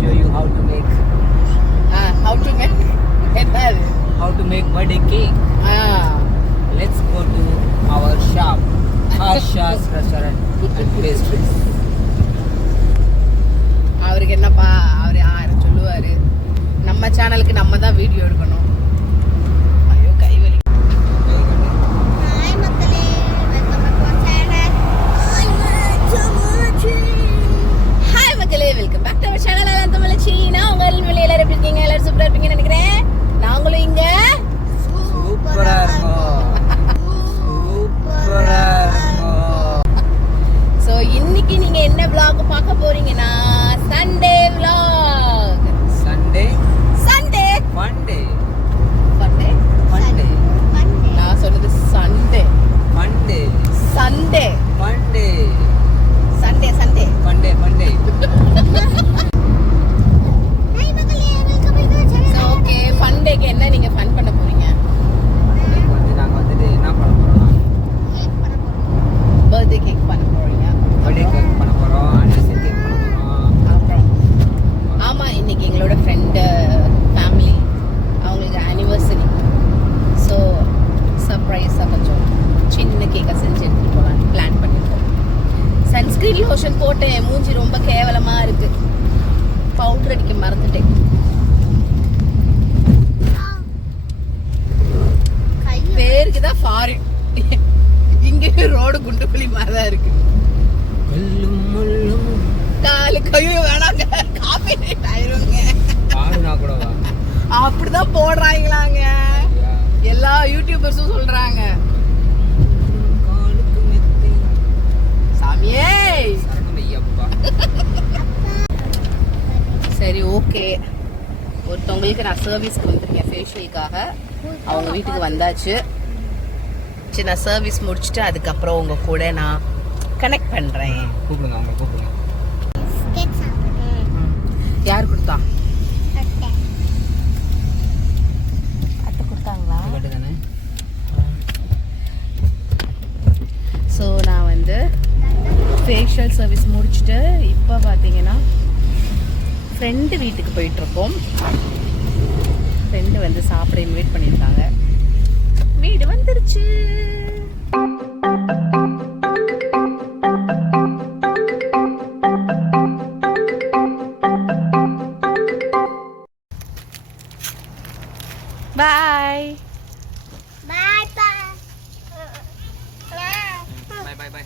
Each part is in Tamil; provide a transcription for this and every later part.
show you how to make how to make என்னது how to make birthday cake. Let's go to our shop, Asha's Restaurant and Pastries. அவருக்கு என்னப்பா, அவர் யாரும் சொல்லுவாரு, நம்ம சேனலுக்கு நம்ம தான் வீடியோ எடுக்கணும். ஐயோ கை வலி. ஹாய் மக்களே, welcome back to our channel. Hi மக்களே, welcome back to our channel. நான் தமிழச்சி. நான் உங்கள் வெளியே எல்லாரும் எப்படி இருக்கீங்க? எல்லாரும் சூப்பரா இருப்பீங்கன்னு நினைக்கிறேன். நாங்களும் இங்க சூப்பரா இருக்கும். சூப்பரா இருக்கும். சோ இன்னைக்கு நீங்க என்ன vlog பார்க்க போறீங்கன்னா சண்டே vlog. Sunday Monday நான் சொன்னது சண்டே. Monday சோ ஓகே, ஃபண்டேக்கு என்ன நீங்க ஃபன் பண்ண போறீங்க? இன்னைக்கு வந்து நாங்க வந்துட்டு என்ன பண்ண போறோம்? பர்த்டே கேக் பண்ண போறீங்க. பர்த்டே கேக் பண்ண போறோம், anniversary கேக் பண்ண போறோம். அப்புறம் ஆமா, இன்னைக்கு எங்களோட ஃப்ரெண்டு ஃபேமிலி அவங்களுக்கு ஆனிவர்சரி. ஸோ சர்ப்ரைஸாக கொஞ்சம் சின்ன கேக்கை செஞ்சு எடுத்துகிட்டு போகலான்னு பிளான் பண்ணியிருக்கோம். சன்ஸ்கிரீன் லோஷன் போட்டேன், மூஞ்சி ரொம்ப கேவலமாக இருக்கு. பவுடர் அடிக்க மறந்துட்டேன். பேருக்கு தான் ஃபாரின், இங்கே ரோடு குண்டு குழி மாதிரி தான் இருக்கு. கல்லும் முள்ளும் காலு கையும் வேணாங்க, காப்பி ரைட் ஆயிருங்க. பாடுனா கூடவா? அப்படிதான் போடுறாங்களாங்க எல்லா யூடியூபர்ஸும் சொல்றாங்க. காலுக்கு மெத்தை சாமியே சரணமையப்பா. சரி ஓகே, ஒருத்தவங்களுக்கு நான் சர்வீஸ்க்கு வந்திருக்கேன் ஃபேஷியலுக்காக. அவங்க வீட்டுக்கு வந்தாச்சு. சரி, நான் சர்வீஸ் முடிச்சுட்டு அதுக்கப்புறம் உங்க கூட நான் கனெக்ட் பண்றேன். கூப்பிடுங்க, அவங்க கூப்பிடுங்க. யார் கொடுத்தா? அத்தை கொடுத்தாங்களா? தானே. ஸோ நான் வந்து ஃபேஷியல் சர்வீஸ் முடிச்சுட்டு இப்போ பார்த்தீங்கன்னா ஃப்ரெண்டு வீட்டுக்கு போயிட்டுருக்கோம். ஃப்ரெண்டு வந்து சாப்பிட இன்வைட் பண்ணியிருக்காங்க. வீடு வந்துருச்சு. Bye bye.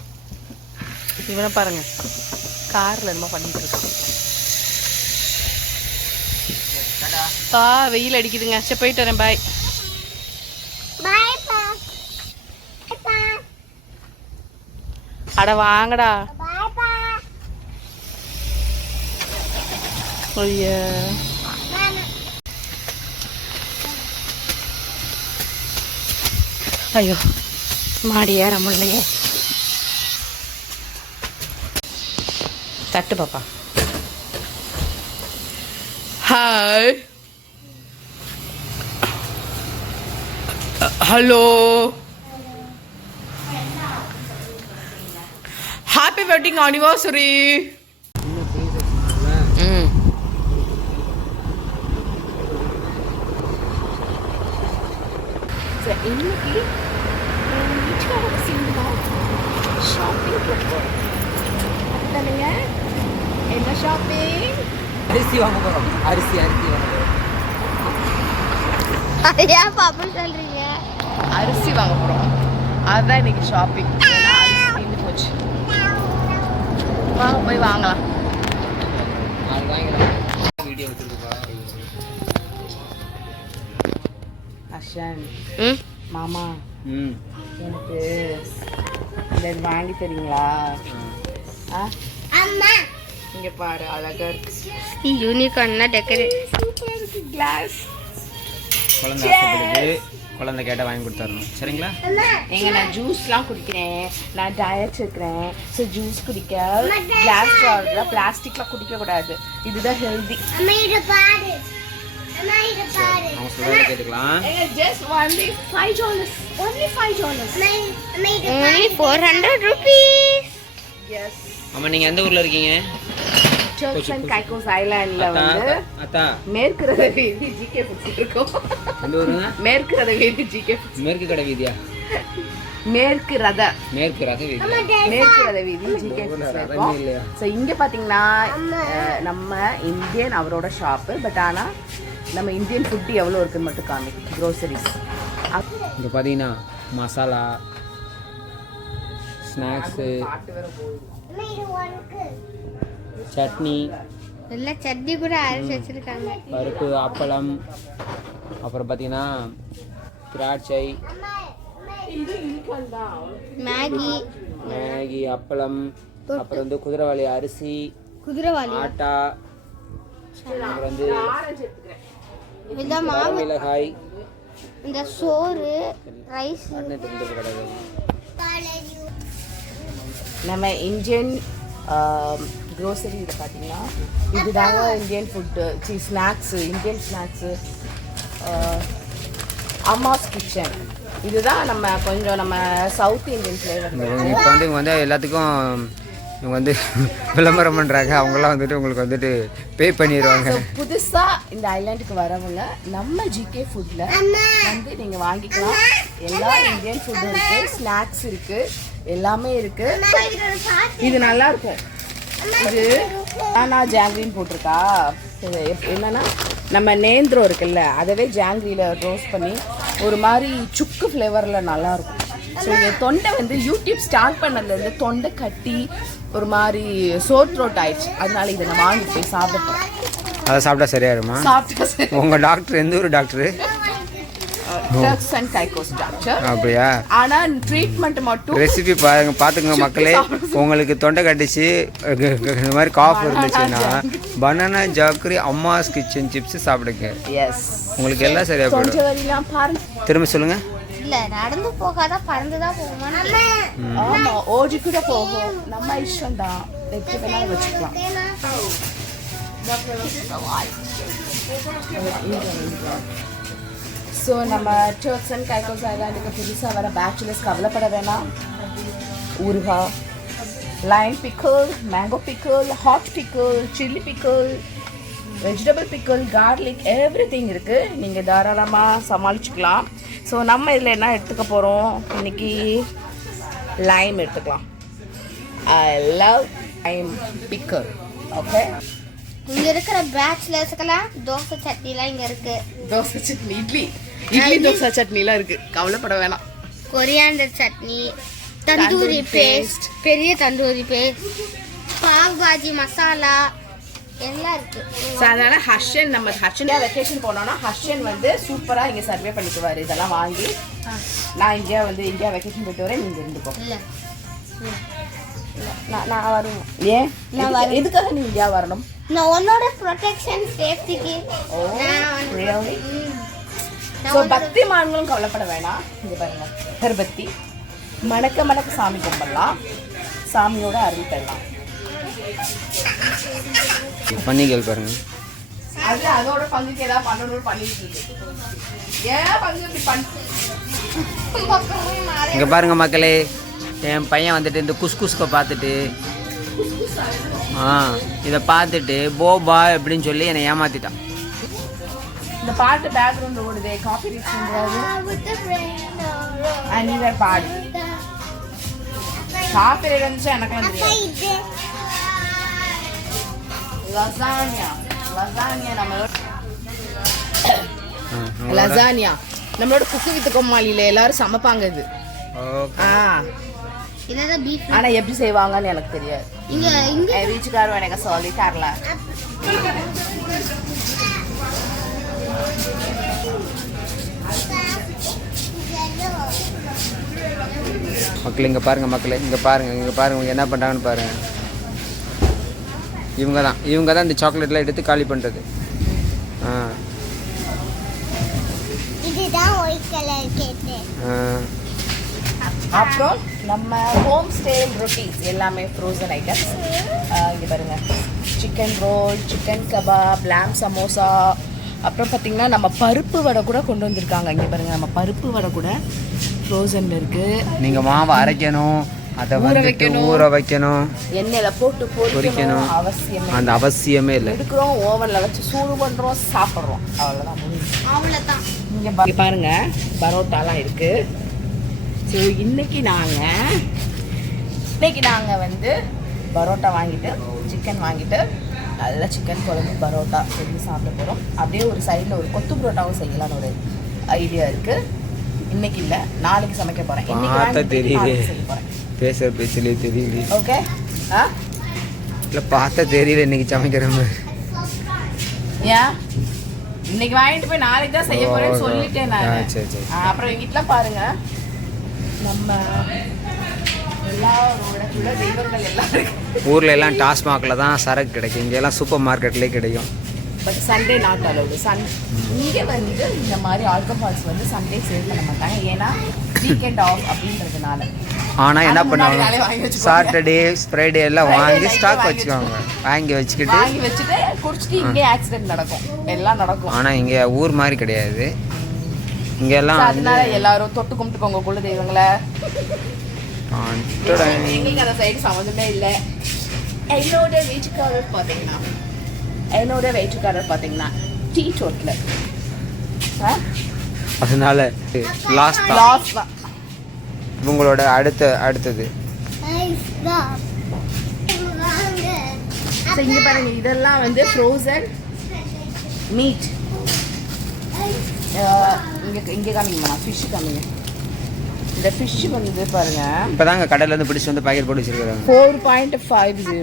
இவனை பாருங்க, கார்ல என்னமோ பண்ணிட்டு இருக்கான். பா வெயில் அடிக்குதுங்க. சரி போயிட்டு வரேன். பாய். அட வாங்கடா. ஐயா ஐயோ, மாடி ஏற முடியலையே. தட்டு பாப்பா. Hi, hello, happy wedding anniversary. இன்னைக்கு வீட்டுக்காரங்க சேர்ந்துதான் ஷாப்பிங் போகிறோம். அப்படிங்க என்ன ஷாப்பிங்? அரிசி வாங்க போறோம். அரிசி வாங்க போறோம். ஏன் பாப்பா சொல்றீங்க? அரிசி வாங்க போறோம், அதுதான் இன்னைக்கு ஷாப்பிங். அரிசி தீர்ந்து போச்சு. வாங்க போய் வாங்கலாம். அது வாங்கிடலாம். வீடியோ எடுத்துருப்பா. அஷன் மாமா, எனக்கு இந்த வாங்கி தரீங்களா? அம்மா இங்க பாரு, அழகா இருக்கு. யூனிகார்ன்னா டெக்கரேட் சூப்பரா இருக்கு. கிளாஸ். குழந்தை ஆசைப்படுது, குழந்தை கேட்டால் வாங்கி கொடுத்துடணும். சரிங்களா? எங்க நான் ஜூஸ்லாம் குடிக்கிறேன், நான் டயட் இருக்கிறேன். ஸோ ஜூஸ் குடிக்க கிளாஸ் ஜார்ல பிளாஸ்டிக்லாம் குடிக்க கூடாது. இதுதான் ஹெல்தி. அவங்க சொல்றத கேட்டுக்கலாம். Just only $5. Only $5. only 400 rupees. Yes. அம்மா, நீங்கள் எந்த ஊரில் இருக்கீங்க? டர்க்ஸ் அண்ட் கைக்கோஸ் ஐலாண்ட்ல வந்து அத்தா மேற்கு ரத வீதி ஜிகே ஃபுட்ஸ் இருக்கும். எந்த ஊருங்க? மேற்கு ரத வீதி ஜிகே ஃபுட்ஸ். மேற்கு கடை வீதியா? மேற்கு ரத வீதி. மேற்கு ரத வீதி ஜிகே ஃபுட்ஸ் இருக்கும். ஸோ இங்க பாத்தீங்கன்னா நம்ம இந்தியன் அவரோட ஷாப்பு. பட் ஆனா நம்ம இந்தியன் ஃபுட் எவ்வளோ இருக்குன்னு மட்டும் காமிக்கும். க்ரோசரிஸ் இங்க பாத்தீங்கன்னா மசாலா, ஸ்நாக்ஸு, சட்னி, எல்லாம் சட்னி கூட அரைச்சி வச்சிருக்காங்க. பருப்பு, அப்பளம், அப்புறம் பார்த்தீங்கன்னா திராட்சை, மேகி, அப்பளம், அப்புறம் வந்து குதிரைவாலி அரிசி, குதிரைவாலி ஆட்டா, அப்புறம் வந்து இதான் மாவு, மிளகாய், இந்த சோறு, ரைஸ். நம்ம இந்தியன் க்ரோசரி இது பார்த்தீங்கன்னா இதுதாங்க Indian food. Snacks, Indian snacks, Amma's kitchen. இதுதான் நம்ம கொஞ்சம் நம்ம சவுத் இந்தியன் ஃப்ளேவர். இப்போ வந்து இவங்க வந்து எல்லாத்துக்கும் இவங்க வந்து விளம்பரம் பண்ணுறாங்க. அவங்களாம் வந்துட்டு உங்களுக்கு வந்துட்டு பே பண்ணிடுவாங்க. புதுசாக இந்த ஐலாண்டுக்கு வரவங்க நம்ம ஜிகே ஃபுட்டில் வந்து நீங்கள் வாங்கிக்கலாம். எல்லா இந்தியன் ஃபுட்டும் இருக்குது, ஸ்நாக்ஸ் இருக்குது, எல்லாமே இருக்குது. இது நல்லா இருக்கும். இது நான் ஜாங்கிரின்னு போட்டிருக்கா. இது என்னன்னா நம்ம நேந்திரம் இருக்குல்ல, அதவே ஜாங்கிரியில் ரோஸ்ட் பண்ணி ஒரு மாதிரி சுக்கு ஃப்ளேவரில் நல்லாயிருக்கும். ஸோ என் தொண்டை வந்து யூடியூப் ஸ்டார்ட் பண்ணதுலேருந்து தொண்டை கட்டி ஒரு மாதிரி சோர் த்ரோட் ஆயிடுச்சு. அதனால இதை நான் வாங்கி போய் சாப்பிட போகிறேன். அதை சாப்பிட்டா சரியாயிருமா? சாப்பிட்டா உங்கள் டாக்டர் எந்த ஒரு doctor? Turks and Caicos doctor. அப்படியா? ஆனா ட்ரீட்மெண்ட் மட்டும் ரெசிபி பாத்துங்க மக்களே. உங்களுக்கு தொண்டை கட்டிச்சு, இந்த மாதிரி காஃப் இருந்துச்சுன்னா பனானா ஜாக்கரி அம்மாஸ் கிச்சன் சிப்ஸ் சாப்பிடுங்க. எஸ், உங்களுக்கு எல்லாம் சரியா போயிடும். பாருங்க, திரும்ப சொல்லுங்க. இல்ல நடந்து போகாத பறந்துதான் போகுமா? ஆமா, ஓடி கூட போகும். நம்ம இஷ்டம் தான், எப்படி வேணாலும் வச்சுக்கலாம். ஸோ நம்ம டர்க்ஸ் அண்ட் கைக்கோஸ் ஐலாண்டுக்கு புதுசாக வர பேச்சுலர்ஸ் கவலைப்பட வேணாம். ஊறுகாய், Lime pickle, mango pickle, hot pickle, chilli pickle, vegetable pickle, garlic, every thing இருக்குது. நீங்கள் தாராளமாக சமாளிச்சுக்கலாம். ஸோ நம்ம இதில் என்ன எடுத்துக்க போகிறோம் இன்னைக்கு? லைம் எடுத்துக்கலாம். I love Lime pickle. Okay, இங்க இருக்கிற பேச்சுலர்ஸ்க்கெல்லாம் தோசை சட்னிலாம் இங்க இருக்கு. தோசை சட்னி, இட்லி தோசை சட்னிலாம் இருக்கு, கவலைப்பட வேணாம். கொரியாண்டர் சட்னி, தந்தூரி பேஸ்ட், பெரிய தந்தூரி பேஸ்ட், பாவ் பாஜி மசாலா எல்லாம் இருக்கு. ஸோ அதனால நம்ம ஹர்ஷன் வெக்கேஷன் போனோம்னா ஹர்ஷன் வந்து சூப்பராக இங்கே சர்வே பண்ணிக்குவார். இதெல்லாம் வாங்கி நான் இந்தியா வெக்கேஷன் போயிட்டு வரேன், நீங்கள் இருந்துக்கோ. இல்ல நான் வருவேன். ஏன் எதுக்காக நீ இந்தியா வரணும்? நான் உன்னோட ப்ரொடெக்ஷன் சேஃப்டிக்கு. ரியலி? ஸோ பக்தி மான்களும் கவலைப்பட வேணாம். இங்கே பாருங்க, அகர்பத்தி மணக்க சாமி கும்பிடலாம், சாமியோட அருள் பெறலாம். பண்ணிகள் பாருங்க. அது அதோட பங்குக்கு ஏதாவது பண்ணணும் பண்ணிட்டு இருக்கு. ஏன் பங்கு இப்படி பண்ண? இங்கே பாருங்க மக்களே, என் பையன் வந்துட்டு இந்த குஸ்குஸ்கை பார்த்துட்டு இதை பார்த்துட்டு போபா அப்படின்னு சொல்லி என்னை ஏமாத்திட்டான். இந்த பாட்டு பேக்ரவுண்ட் ஓடுதே, காப்பி ரீச் நீங்க பாடு. காப்பி ரீட் வந்துச்சு எனக்கு தெரியாது. லசானியா நம்மளோட குக்கு வித் கோமாளியில எல்லாரும் சமைப்பாங்க இது. ஆனா எப்படி செய்வாங்கன்னு எனக்கு தெரியாது. வீட்டுக்காரர் எனக்கு சொல்லி தரல. மக்கள் இங்கே பாருங்க, மக்களே இங்கே பாருங்க என்ன பண்ணுறாங்கன்னு பாருங்க. இவங்க தான் இந்த சாக்லேட்லாம் எடுத்து காலி பண்ணுறது. அப்புறம் நம்ம ஹோம் ஸ்டே ரொட்டீஸ் எல்லாமே ஃப்ரோசன் ஐட்டம்ஸ். இங்கே பாருங்க, சிக்கன் ரோல், சிக்கன் கபாப், லாம் சமோசா. அப்புறம் பார்த்தீங்கன்னா நம்ம பருப்பு வடை கூட கொண்டு வந்திருக்காங்க. இங்கே பாருங்க, நம்ம பருப்பு வடை கூட ஃப்ரோசனில் இருக்குது. நீங்கள் மாவை அரைக்கணும், அதை வந்துட்டு ஊற வைக்கணும், எண்ணெயில போட்டு பொரிக்கணும். பொரிக்கணும். அவசியம் அந்த அவசியமே இல்லை. எடுக்கிறோம், ஓவன்ல வச்சு சூடு பண்றோம், சாப்பிட்றோம், அவ்வளோதான் முடியும். அவ்வளோதான். இங்க பாருங்க பரோட்டாலாம் இருக்கு. ஸோ இன்னைக்கு நாங்கள் வந்து பரோட்டா வாங்கிட்டு சிக்கன் வாங்கிட்டு நல்லா சிக்கன் குழம்பு பரோட்டா செஞ்சு சாப்பிட போகிறோம். அப்படியே ஒரு சைடில் ஒரு கொத்து பரோட்டாவும் செய்யலான்னு ஒரு ஐடியா இருக்கு. இன்னைக்கு இல்லை, நாளைக்கு சமைக்க போகிறேன். பார்த்தா தெரியல, செய்ய போகிறேன். பேசுகிற பேச்சிலே தெரியல. ஓகே. ஆ இல்லை பார்த்தா தெரியல இன்னைக்கு சமைக்கிற மாதிரி. ஏன் இன்னைக்கு வாங்கிட்டு போய் நாளைக்கு தான் செய்ய போறேன்னு சொல்லிட்டேன் நான். சரி. அப்புறம் எங்க வீட்டுல பாருங்க, நம்ம எல்லாரோட கூட தெய்வங்கள் எல்லாம் இருக்கு. ஊரில் எல்லாம் டாஸ்மாகில் தான் சரக்கு கிடைக்கும், இங்கே எல்லாம் சூப்பர் மார்க்கெட்லேயே கிடைக்கும். But Sunday not allowed. இங்கே வந்து இந்த மாதிரி ஆல்கஹால்ஸ் வந்து சண்டே சேல் பண்ண மாட்டாங்க, ஏன்னா வீக்கெண்ட் ஆஃப் அப்படின்றதுனால. ஆனால் என்ன பண்ணுவாங்க, சாட்டர்டே ஃப்ரைடே எல்லாம் வாங்கி ஸ்டாக் வச்சுக்குவாங்க. வாங்கி வச்சுட்டு குடிச்சிட்டு இங்கே ஆக்சிடென்ட் நடக்கும், எல்லாம் நடக்கும். ஆனால் இங்கே ஊர் மாதிரி கிடையாது, இங்கெல்லாம் அதனால எல்லாரும் தொட்டு கும்பிட்டுக்கோங்க குல தெய்வங்களை. எங்களுக்கு அந்த சைடு சம்மந்தமே இல்லை. என்னோட வீட்டுக்காரர் பார்த்தீங்கன்னா டீ டோட்டில். அதனால லாஸ்ட் தான் இவங்களோட அடுத்தது. இங்க பாருங்க, இதெல்லாம் வந்து ஃப்ரோசன் மீட். இங்க காமிங்கம்மா, ஃபிஷ் காமிங்க. இந்த ஃபிஷ் வந்து பாருங்க, இப்போதாங்க கடையிலேருந்து பிடிச்சி வந்து பாக்கெட் போட்டு வச்சிருக்காங்க. 4.50.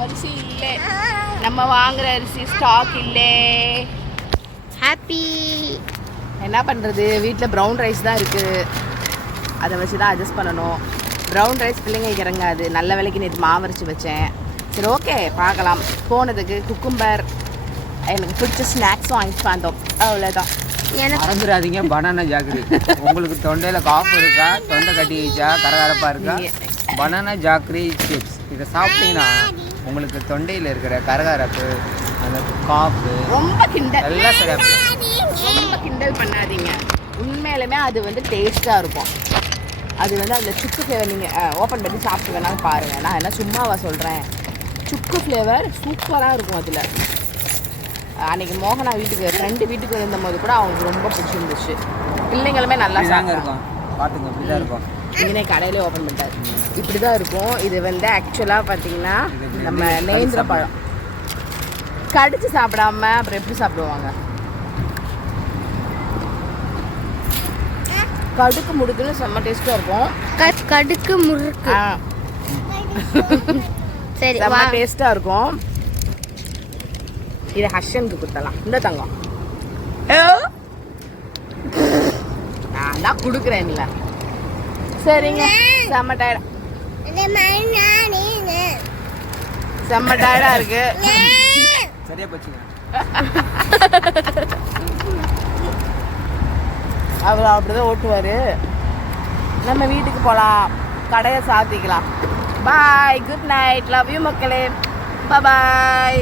அரிசி இல்லை, நம்ம வாங்குற அரிசி ஸ்டாக் இல்லை. ஹாப்பி. என்ன பண்ணுறது, வீட்டில் ப்ரௌன் ரைஸ் தான் இருக்குது, அதை வச்சு தான் அட்ஜஸ்ட் பண்ணணும். ப்ரௌன் ரைஸ் பிள்ளைங்களுக்கு இறங்காது. நல்ல விலைக்கு நேற்று மாவரைச்சி வச்சேன். சரி ஓகே பார்க்கலாம். போனதுக்கு குக்கும்பர், எனக்கு பிடிச்ச ஸ்நாக்ஸும் வாங்கிட்டு வந்தோம், அவ்வளோதான். மறந்துடாதீங்க பனானா ஜாக்கரி. உங்களுக்கு தொண்டையில் காஃப் இருக்கா, தொண்டை கட்டி வச்சா கரகரப்பாக இருக்கா, பனானா ஜாக்கரி சிப்ஸ் இதை சாப்பிட்டீங்கன்னா உங்களுக்கு தொண்டையில் இருக்கிற கரகரப்பு, அந்த காஃபு ரொம்ப கிண்டல் எல்லாம் சரியாக ரொம்ப கிண்டல் பண்ணாதீங்க. உண்மையிலுமே அது வந்து டேஸ்ட்டாக இருக்கும். அது வந்து அதில் சுக்கு ஃப்ளேவர் நீங்கள் ஓப்பன் பண்ணி சாப்பிட்டு வேணாலும் பாருங்கள். நான் என்ன சும்மாவா சொல்கிறேன், சுக்கு ஃப்ளேவர் சூப்பராக இருக்கும் அதில். அன்றைக்கி மோகனா ஃப்ரெண்டு வீட்டுக்கு வந்தபோது கூட அவங்களுக்கு ரொம்ப பிடிச்சிருந்துச்சு. பிள்ளைங்களுமே நல்லா இருக்கும். பார்த்துங்க, இப்படி தான் இருக்கும். இங்கே கடையிலே ஓப்பன் பண்ணிட்டார். இப்படி தான் இருக்கும். இது வந்து ஆக்சுவலாக பார்த்தீங்கன்னா நம்ம நேந்திர பழம் கடிச்சு சாப்பிடாம அப்புறம் எப்படி சாப்பிடுவாங்க? கடுக்கு முடுக்குன்னு செம்ம டேஸ்ட்டாக இருக்கும். கடுக்கு முறுக்கு சரி செம்ம டேஸ்ட்டாக இருக்கும். இதை ஹர்ஷனுக்கு கொடுத்தலாம். இந்த தங்கம் நான் தான் கொடுக்குறேன்ல. சரிங்க, செம்ம டயர்ட். செம்ம டயர்டா இருக்கு. சரியா போச்சுங்க. அவர் அப்படிதான் ஓட்டுவாரு. நம்ம வீட்டுக்கு போலாம், கடையை சாத்திக்கலாம். பாய், குட் நைட், லவ் யூ மக்களே, பாய்.